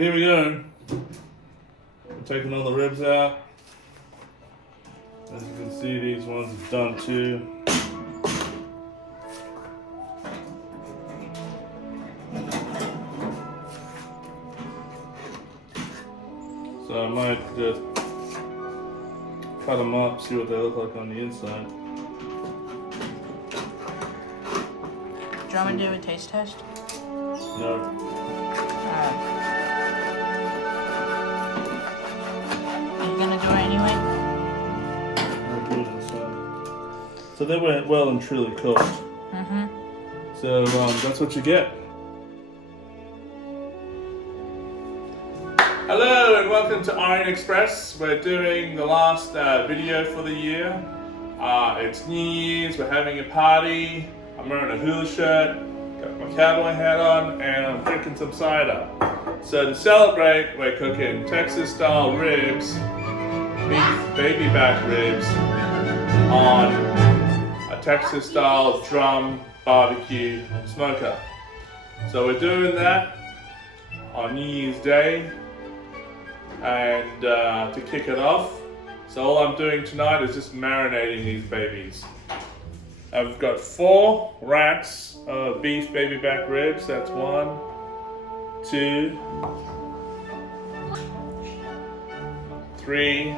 Here we go. We're taking all the ribs out. As you can see, these ones are done too. So I might just cut them up, see what they look like on the inside. Do you want me to do a taste test? No. Are you gonna do it anyway? I'll do it inside. So they were well and truly cooked. Mm-hmm. So that's what you get. Hello and welcome to Iron Express. We're doing the last video for the year. It's New Year's, we're having a party. I'm wearing a hula shirt, got my cowboy hat on, and I'm drinking some cider. So to celebrate, we're cooking Texas style ribs, beef babyback ribs, on a Texas style drum barbecue smoker. So we're doing that on New Year's Day. And to kick it off, so all I'm doing tonight is just marinating these babies. I've got 4 racks of beef babyback ribs. That's 1, 2, 3,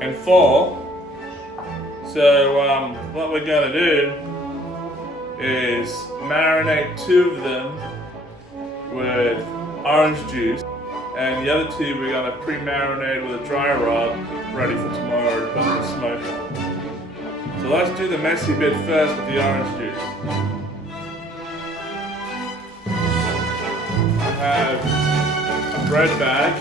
and 4. So what we're gonna do is marinate 2 of them with orange juice. And the other 2 we're going to pre-marinate with a dry rub, ready for tomorrow to put in the smoker. So let's do the messy bit first with the orange juice. I have a bread bag,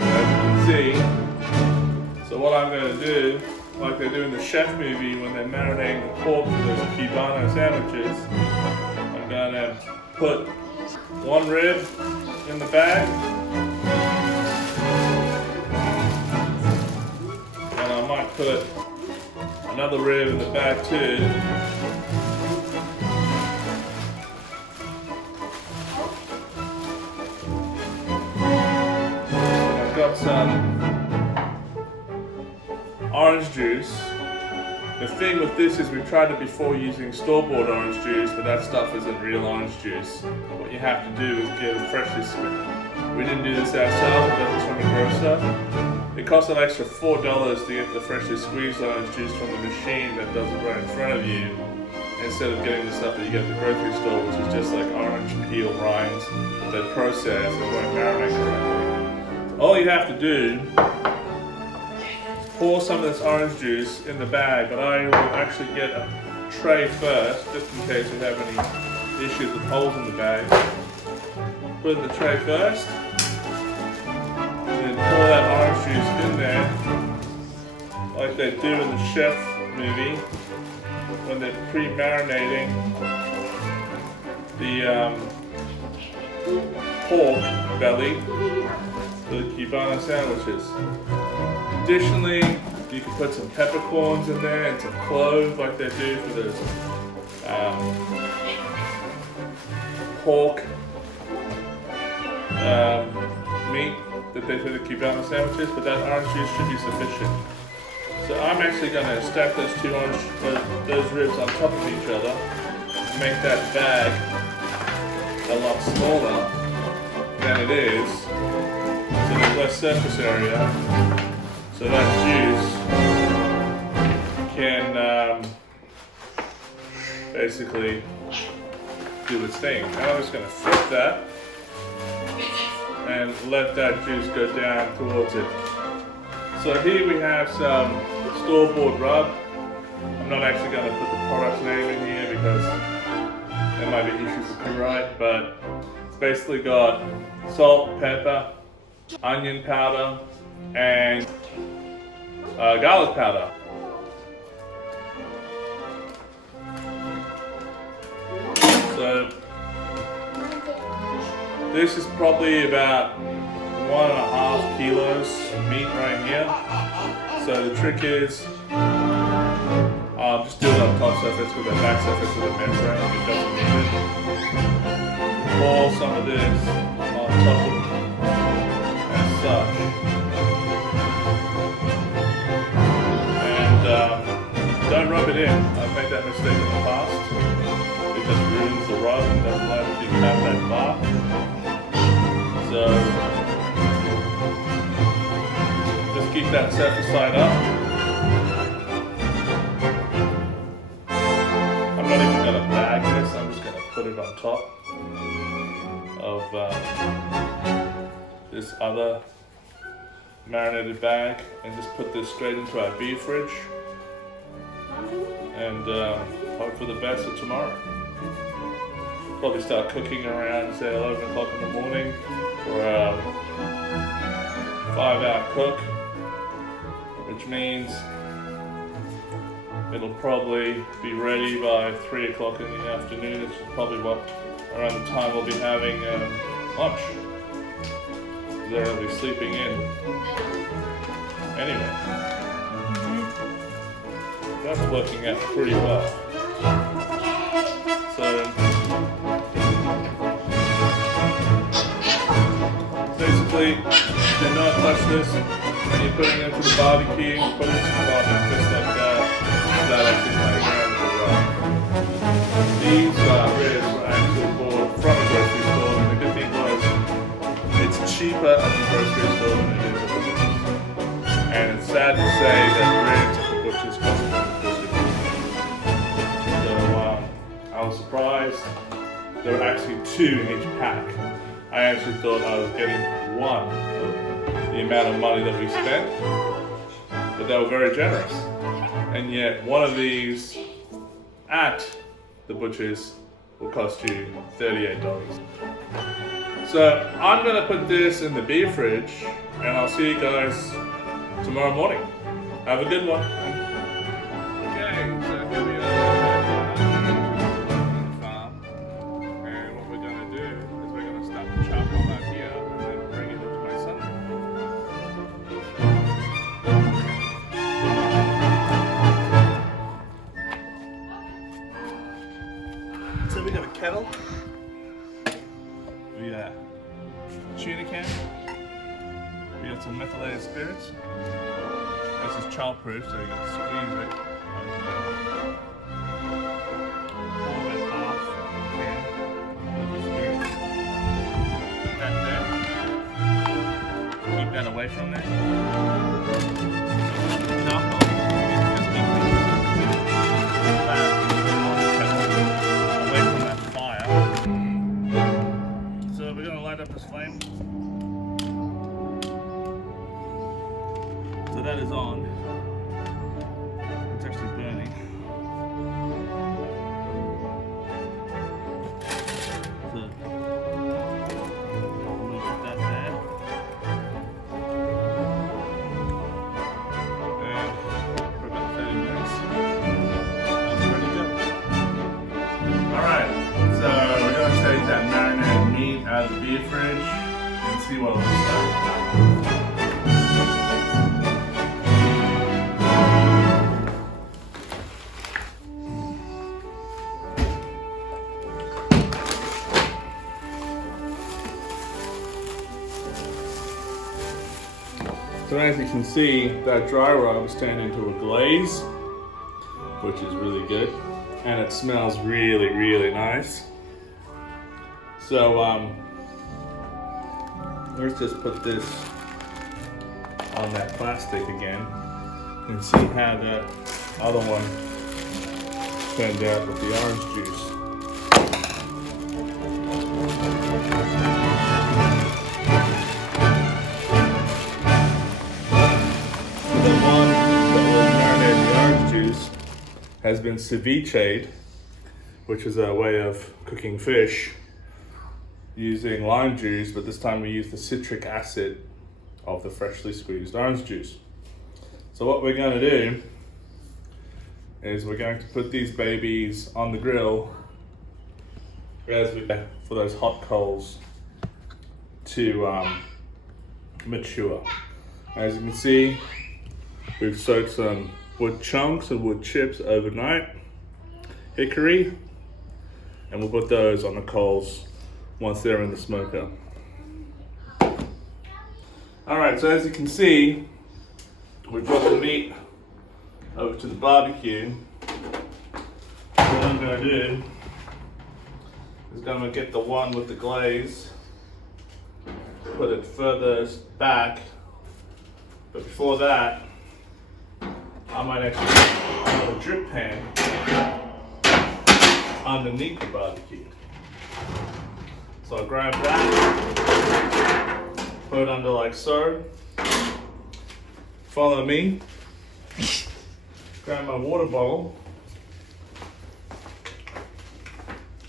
as you can see. So what I'm going to do, like they do in the chef movie when they're marinating the pork for those Cubano sandwiches, I'm going to put 1 rib in the bag, and I might put another rib in the bag too. And I've got some orange juice. The thing with this is we've tried it before using store-bought orange juice, but that stuff isn't real orange juice. What you have to do is get it freshly squeezed. We didn't do this ourselves, we got this from the grocer. It costs an extra $4 to get the freshly squeezed orange juice from the machine that does it right in front of you, instead of getting the stuff that you get at the grocery store, which is just like orange peel rinds that process and won't marinate correctly. So all you have to do, pour some of this orange juice in the bag, but I will actually get a tray first, just in case we have any issues with holes in the bag. Put in the tray first, and then pour that orange juice in there, like they do in the chef movie, when they're pre-marinating the pork belly for the Cubano sandwiches. Additionally, you can put some peppercorns in there and some cloves like they do for those pork meat that they do the Cubano sandwiches, but that orange juice should be sufficient. So I'm actually going to stack those ribs on top of each other, make that bag a lot smaller than it is, so there's less surface area. So that juice can basically do its thing. Now I'm just going to flip that and let that juice go down towards it. So here we have some store-bought rub. I'm not actually going to put the product's name in here because there might be issues with copyright, but it's basically got salt, pepper, onion powder, and garlic powder. So this is probably about 1.5 kilos of meat right here. So the trick is just do it on the top surface with the back surface of the membrane. It doesn't need it. Pour some of this on top of them as such. And don't rub it in. I've made that mistake in the past. It just ruins the rub and doesn't let you have that bar. So just keep that surface side up. I'm not even going to bag this, I'm just going to put it on top of this other marinated bag and just put this straight into our beer fridge and hope for the best for tomorrow. Probably start cooking around say 11 o'clock in the morning for a 5-hour cook, which means it'll probably be ready by 3 o'clock in the afternoon. It's probably around the time we'll be having lunch. They'll be sleeping in. Anyway, that's working out pretty well. So basically, do not touch this when you're putting it into the barbecue. Put it on just like that. That actually playing around with the rub. These ribs were actually bought from a grocery store, and the good thing was it's cheaper at the grocery store than it is at the butcher's. And it's sad to say that ribs at the butcher's cost more than $50. So I was surprised. There were actually 2 in each pack. I actually thought I was getting 1 for the amount of money that we spent, but they were very generous. And yet one of these at the butcher's will cost you $38. So I'm gonna put this in the beer fridge and I'll see you guys tomorrow morning. Have a good one. Okay, so here we are on the farm. And what we're gonna do is we're gonna start the charcoal out here and then bring it into my sunroom. So we got a kettle, we got a tuna can, we got some methylated spirits. This is childproof, so you can squeeze it. Warm it off the can with the spirits. Put that there. Keep that away from there. Charcoal. Just keep that on the kettle, away from that fire. So we're going to light up this flame. So that is on. It's actually burning. So we'll put that there. And for about 30 minutes, I'll be ready to go. Alright, so we're going to take that marinated meat out of the beer fridge and see what it looks like. So as you can see, that dry rub has turned into a glaze, which is really good, and it smells really, really nice. So let's just put this on that plastic again and see how that other one turned out with the orange juice. Has been ceviche'd, which is a way of cooking fish using lime juice, but this time we use the citric acid of the freshly squeezed orange juice. So what we're going to do is we're going to put these babies on the grill for those hot coals to mature. As you can see, we've soaked some wood chunks and wood chips overnight, hickory, and we'll put those on the coals once they're in the smoker. Alright, so as you can see, we've got the meat over to the barbecue. What I'm going to do is I'm going to get the one with the glaze, put it further back, but before that, I might actually put a drip pan underneath the barbecue. So I'll grab that, put it under like so, follow me, grab my water bottle,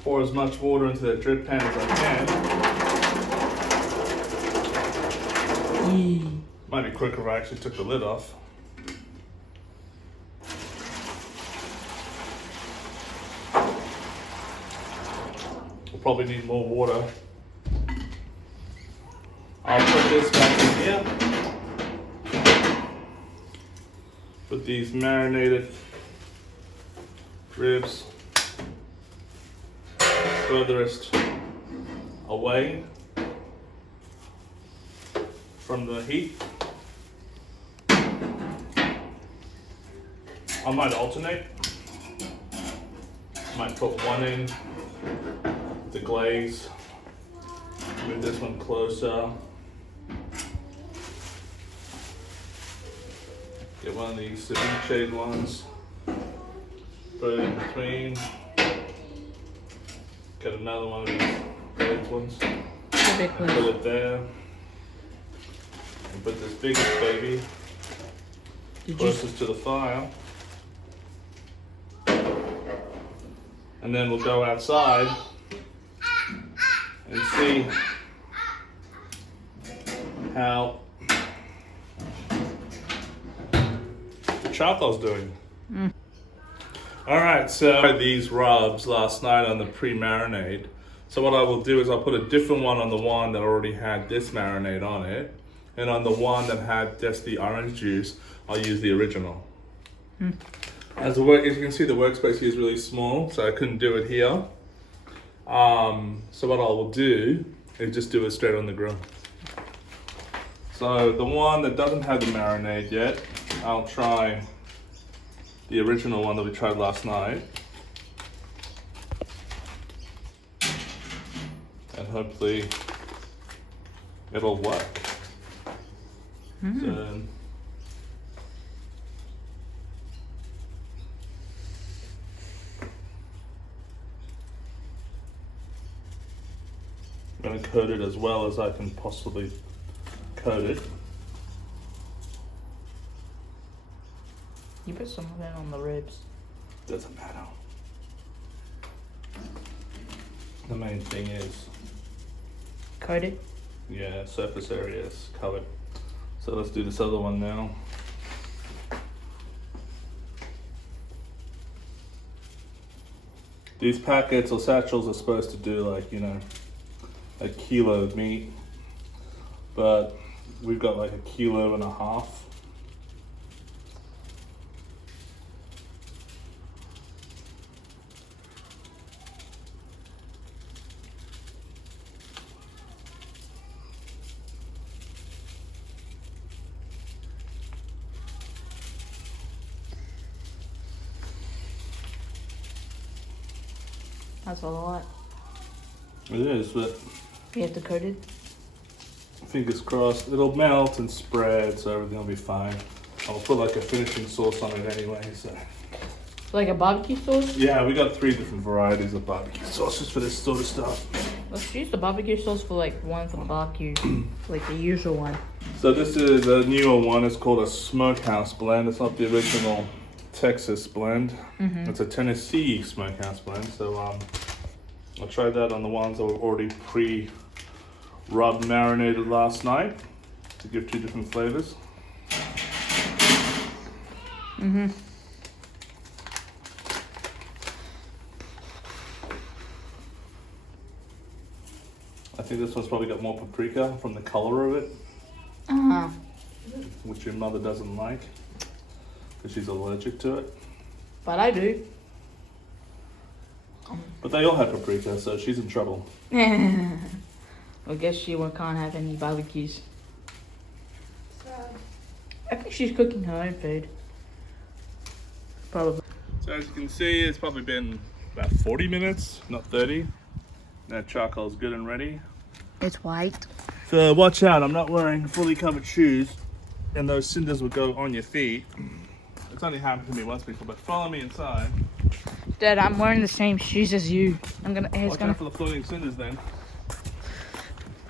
pour as much water into that drip pan as I can. Might be quicker if I actually took the lid off. We'll probably need more water. I'll put this back in here. Put these marinated ribs furthest away from the heat. I might alternate. Might put one in the glaze, move this one closer. Get one of these ceviche ones, put it in between. Get another one of these glazed ones, and put it there. And put this biggest baby closest to the fire. And then we'll go outside and see how the charcoal's doing. Alright, so I had these rubs last night on the pre-marinade. So what I will do is I'll put a different one on the one that already had this marinade on it. And on the one that had just the orange juice, I'll use the original. As you can see, the workspace here is really small, so I couldn't do it here. So what I will do is just do it straight on the grill. So the one that doesn't have the marinade yet, I'll try the original one that we tried last night. And hopefully it'll work. So, I'm going to coat it as well as I can possibly coat it. You put some of that on the ribs. Doesn't matter. The main thing is, Coat it. yeah, surface area is covered. So let's do this other one now. These packets or satchels are supposed to do like, you know, a kilo of meat, but we've got like 1.5 kilos. That's a lot. It is, but You have to coat it. fingers crossed, it'll melt and spread, so everything will be fine. I'll put like a finishing sauce on it anyway, so. Like a barbecue sauce? Yeah, we got 3 different varieties of barbecue sauces for this sort of stuff. Let's use the barbecue sauce for like one for the barbecue, like the usual one. So this is a newer one. It's called a smokehouse blend. It's not the original Texas blend. It's a Tennessee smokehouse blend. So I tried that on the ones that were already pre-rubbed, marinated last night to give 2 different flavors. I think this one's probably got more paprika from the color of it, which your mother doesn't like because she's allergic to it. But I do. But they all have paprika, so she's in trouble. I guess she can't have any barbecues. I think she's cooking her own food. Probably. So as you can see, it's probably been about 40 minutes, not 30. That charcoal's good and ready. It's white. So watch out, I'm not wearing fully covered shoes and those cinders will go on your feet. It's only happened to me once before, but follow me inside. Dad, I'm wearing the same shoes as you. Watch out for the floating cinders then.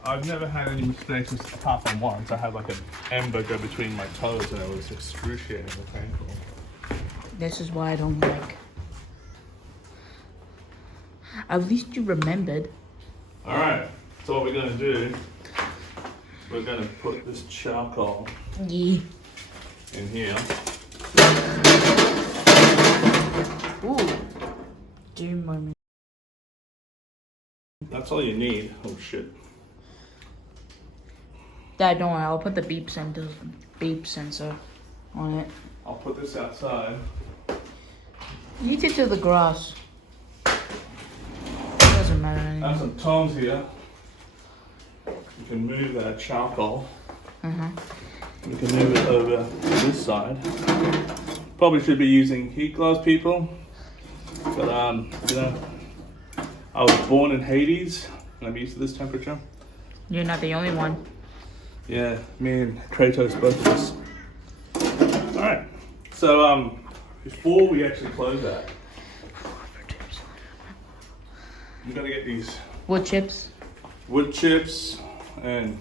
I've never had any mistakes apart from once. I had like an ember go between my toes and it was excruciatingly painful. This is why I don't like. At least you remembered. Alright, so what we're going to do, we're going to put this charcoal Yeah. in here. Ooh. Doom moment. That's all you need. Oh shit. Dad, don't worry. I'll put the beep sensor on it. I'll put this outside. Eat it to the grass. Doesn't matter I have anymore. some tongs here. You can move that charcoal. We can move it over to this side. Probably should be using heat gloves, people. But you know, I was born in Hades, and I'm used to this temperature. You're not the only one. Yeah, me and Kratos, both of us. All right. So before we actually close that, we gotta get these Wood chips. wood chips and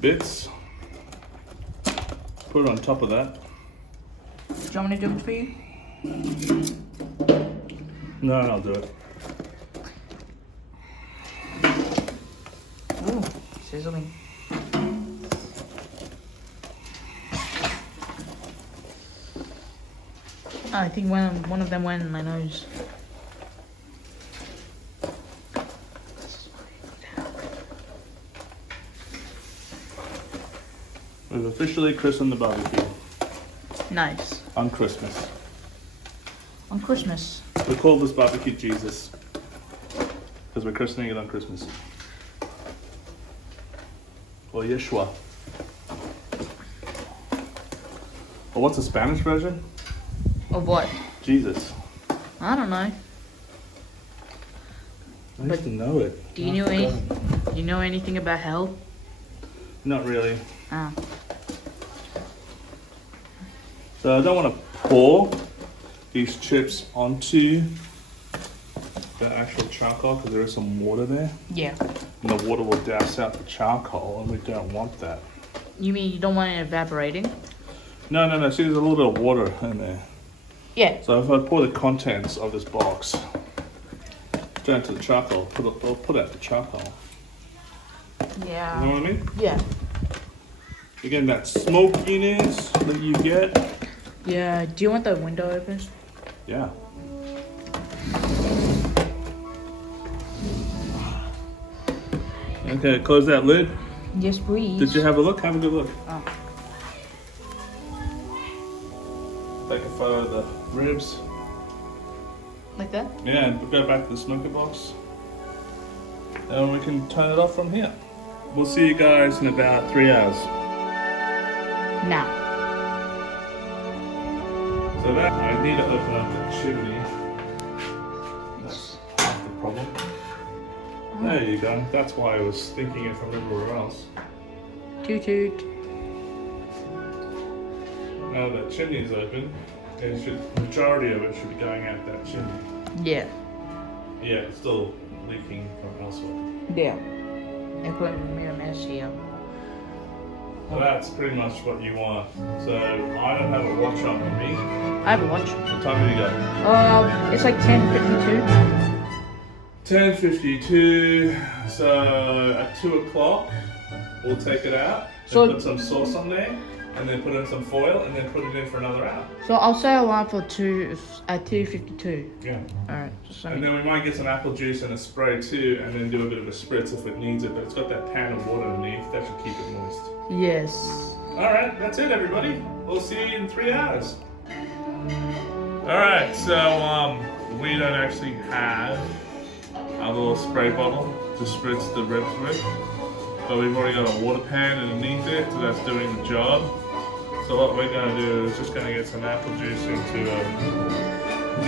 bits. Put it on top of that. Do you want me to do it for you? No, I'll do it. Ooh, sizzling. I think one of them went in my nose. We've officially christened the barbecue Nice. on Christmas. On Christmas. We call this barbecue Jesus because we're christening it on Christmas. Or Yeshua. Or what's the Spanish version? Of what? Jesus. I don't know. I used to know it. Do you know anything about hell? Not really. Ah. So I don't want to pour these chips onto the actual charcoal because there is some water there. Yeah. And the water will douse out the charcoal and we don't want that. You mean you don't want it evaporating? No. See, there's a little bit of water in there. Yeah. So if I pour the contents of this box down to the charcoal, I'll put out the charcoal. Yeah. You know what I mean? Yeah. Again, that smokiness that you get. Yeah. Do you want the window open? Yeah. Okay, close that lid. Yes, please. Did you have a look? Have a good look. Oh. Take a photo of the ribs. Like that? Yeah, and we'll go back to the smoker box. And we can turn it off from here. We'll see you guys in about 3 hours. Now. So that, I need to open up the chimney. That's half the problem. There you go. That's why I was thinking it from everywhere else. Toot toot. Now that chimney is open, the majority of it should be going out that chimney. Yeah. Yeah, it's still leaking from elsewhere. Yeah. Including me a mess here. So that's pretty much what you want. So I don't have a watch on with me. I have a watch. What time did you go? It's like 10:52. 10:52. So at 2 o'clock, we'll take it out. So- And put some sauce on there, and then put in some foil, and then put it in for another hour. So I'll set alarm for 2:52. Yeah. Alright. Just let And me. then we might get some apple juice and a spray too, and then do a bit of a spritz if it needs it. But it's got that pan of water underneath. That should keep it moist. Yes. All right, that's it, everybody. We'll see you in 3 hours. All right, so we don't actually have a little spray bottle to spritz the ribs with, but we've already got a water pan underneath it, so that's doing the job. So what we're going to do is just going to get some apple juice into a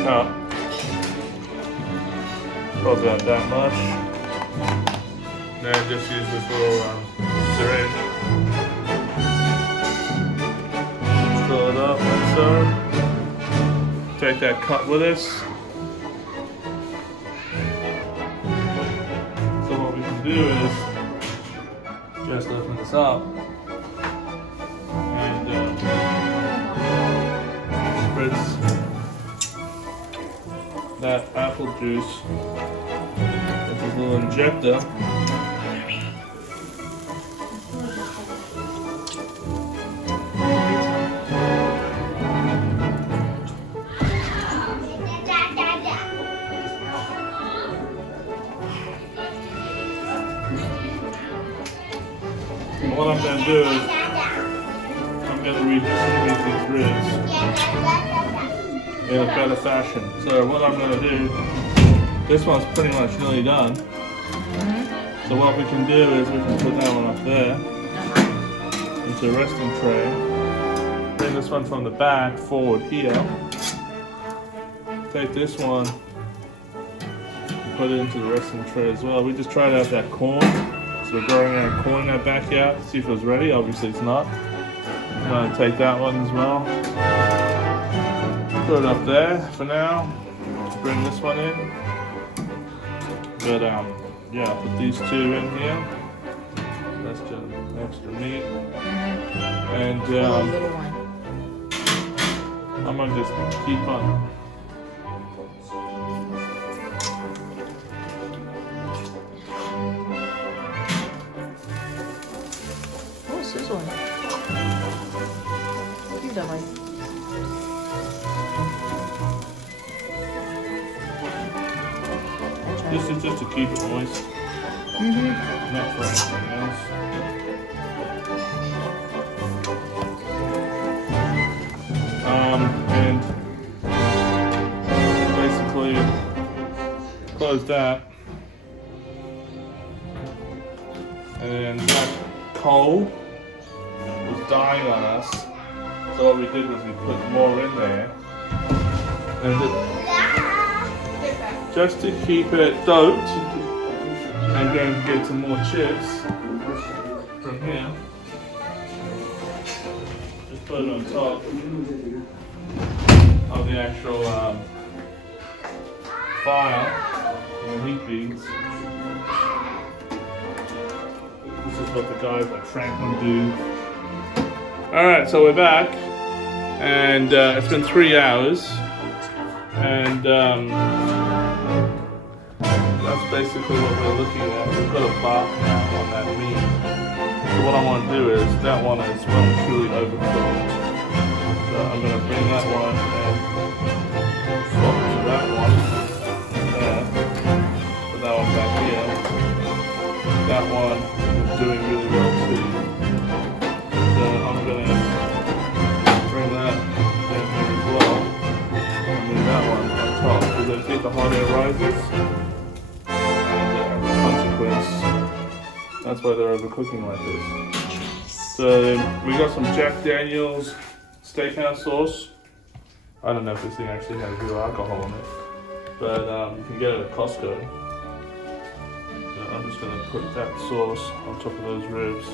cup. Probably about that much. Then just use this little syringe. Fill it up like so. Take that cup with us. So what we can do is just open this up and spritz that apple juice with this little injector. And what I'm going to do is I'm going to redistribute these ribs in a better fashion. So what I'm going to do, this one's pretty much nearly done. So what we can do is we can put that one up there into a resting tray. Bring this one from the back forward here. Take this one, put it into the resting tray as well. We just tried out that corn. So we're growing our corn in our backyard. See if it was ready. Obviously it's not. I'm going to take that one as well. Put it up there for now. Bring this one in. But yeah, put these two in here. That's just extra meat. And I'm gonna just keep on. What's this one? Cute that way. This is just to keep it moist. Not for anything else. And basically close that. And that coal was dying on us. So what we did was we put more in there. And just to keep it soaked, and then get some more chips from here. Just put it on top of the actual fire and the heat beads. This is what the guys like Franklin do. Alright, so we're back, and it's been 3 hours, and that's basically what we're looking at. We've got a bark now on that meat. So what I want to do is, that one is well and truly overcooked. So I'm going to bring that one and swap to that one there. Put that one back here. That one is doing really well too. So I'm going to bring that down here as well. And bring that one on top. Because I think the hot air rises. That's why they're overcooking like this. So we got some Jack Daniel's steakhouse sauce. I don't know if this thing actually has real alcohol in it, but you can get it at Costco. So I'm just going to put that sauce on top of those ribs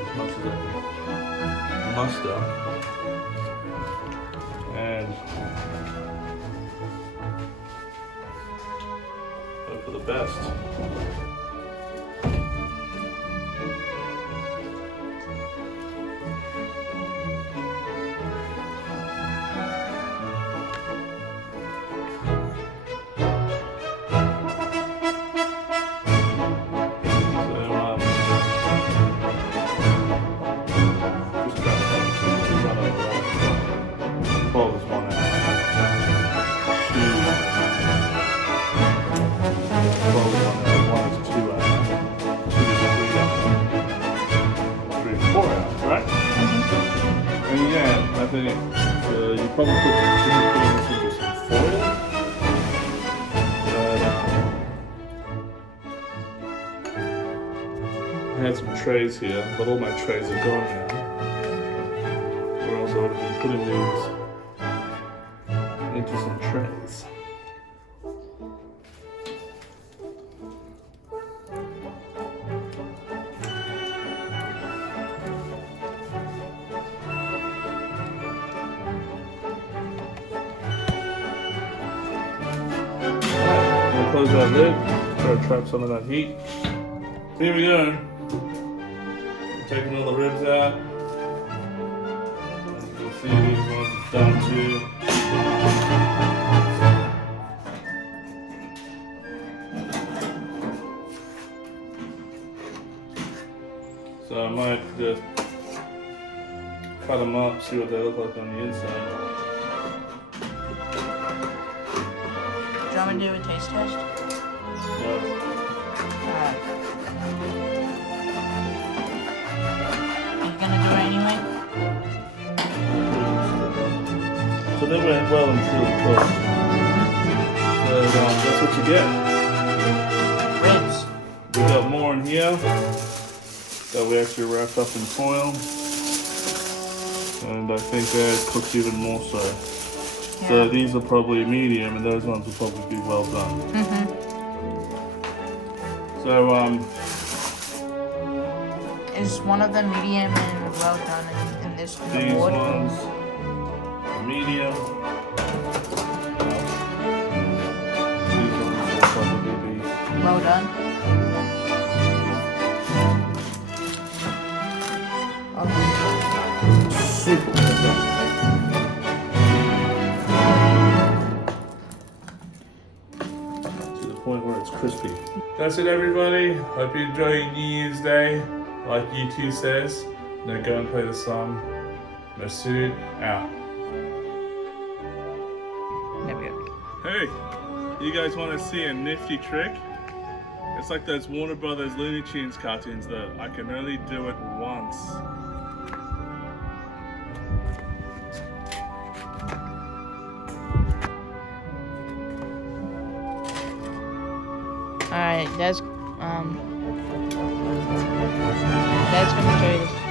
as much as I can muster, and hope for the best. I think you probably put this into some foil. But I had some trays here, but all my trays are gone now. I would have been putting these into some trays. Close that lid, try to trap some of that heat. Here we go. Taking all the ribs out. As you can see, these ones are done too. So I might just cut them up, see what they look like on the inside. Do you want me to do a taste test? Yeah. Alright. Are you gonna do it anyway? So they went well and truly cooked. So that's what you get. Ribs. We got more in here that we actually wrapped up in foil. And I think they're cooked even more so. Yeah. So these are probably medium and those ones will probably be well done. Mm-hmm. So Is one of them medium and well done and this one these wood? ones are medium. These ones will probably be Well done. Okay. super well done. To the point where it's crispy. That's it, everybody. Hope you enjoy your New Year's Day. Like U2 says, now go and play the song. Masood out. There we go. Hey, you guys want to see a nifty trick? It's like those Warner Brothers Looney Tunes cartoons that I can only do it once. Alright, Dad's gonna show you this